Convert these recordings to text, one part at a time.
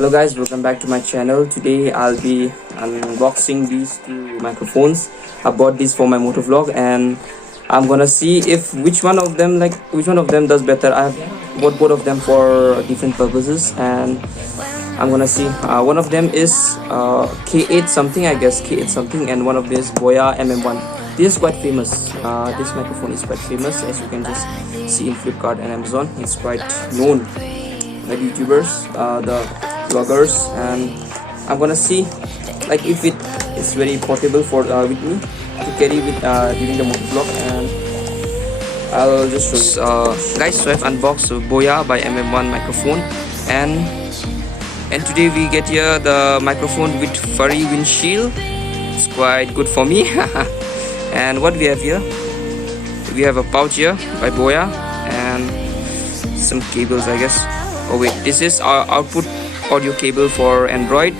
Hello guys, welcome back to my channel. Today I'll be unboxing these two microphones. I bought these for my motovlog and I'm gonna see if which one of them does better. I have bought both of them for different purposes and I'm gonna see. One of them is K8 something, I guess K8 something, and one of this BOYA MM1. This is quite famous. This microphone is quite famous, as you can just see in Flipkart and Amazon. It's quite known by the YouTubers, the vloggers, and I'm gonna see like if it is very portable for with me to carry with during the motovlog, and I'll just show you. Guys, so I've unboxed BOYA by MM1 microphone, and today we get here the microphone with furry windshield. It's quite good for me. And what we have here, we have a pouch here by BOYA and some cables, I guess. Oh wait, this is our output audio cable for Android.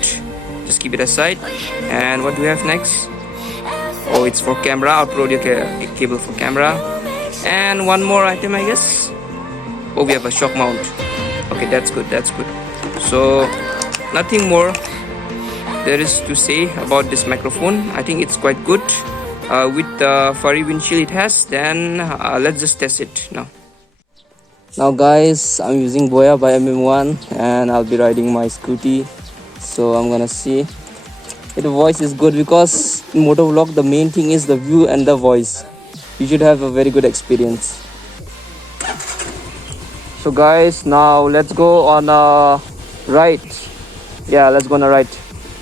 Just keep it aside. And what do we have next? Oh, it's for camera, output audio cable for camera. And one more item, I guess. Oh, we have a shock mount. Okay, that's good, that's good. So nothing more there is to say about this microphone. I think it's quite good. With the furry windshield it has, then let's just test it now. Now guys, I'm using BOYA by MM1 and I'll be riding my scooty, so I'm gonna see if the voice is good, because in motovlog the main thing is the view and the voice. You should have a very good experience. So guys, now let's go on a ride. Yeah, let's go on a ride.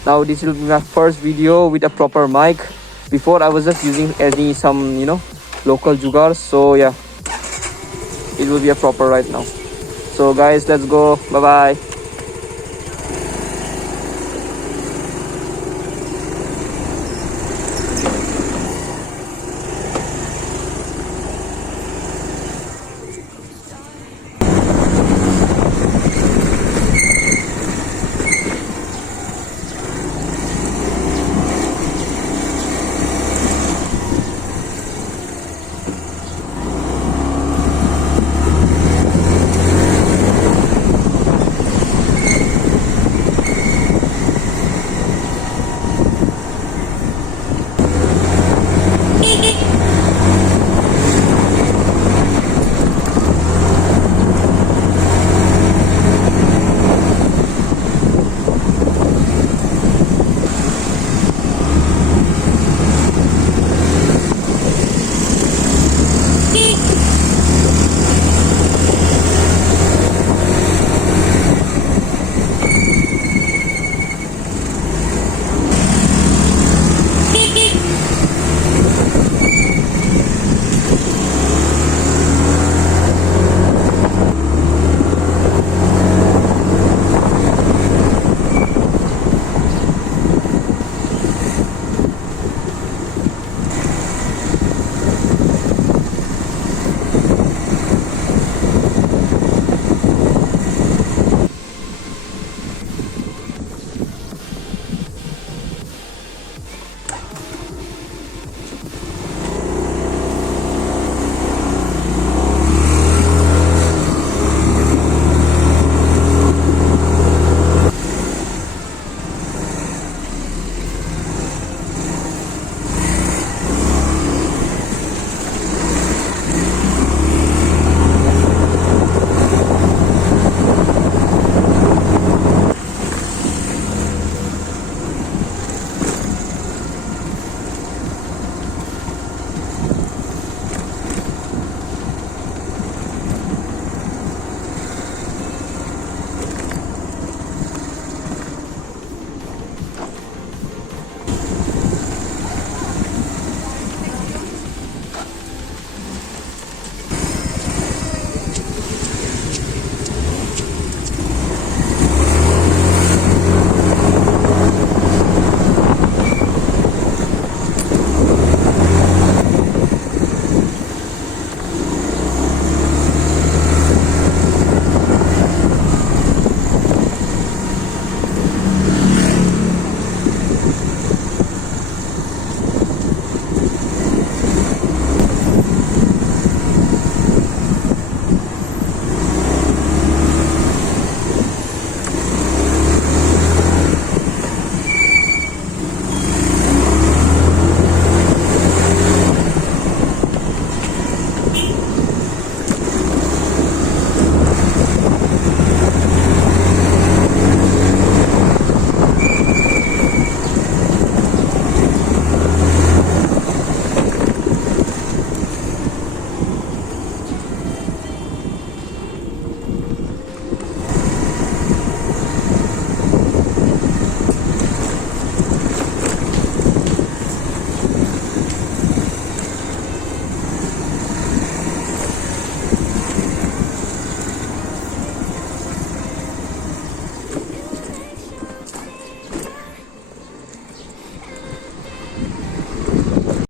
Now this will be my first video with a proper mic. Before I was just using some local jugars, so yeah, it will be a proper ride now. So guys, let's go. Bye bye.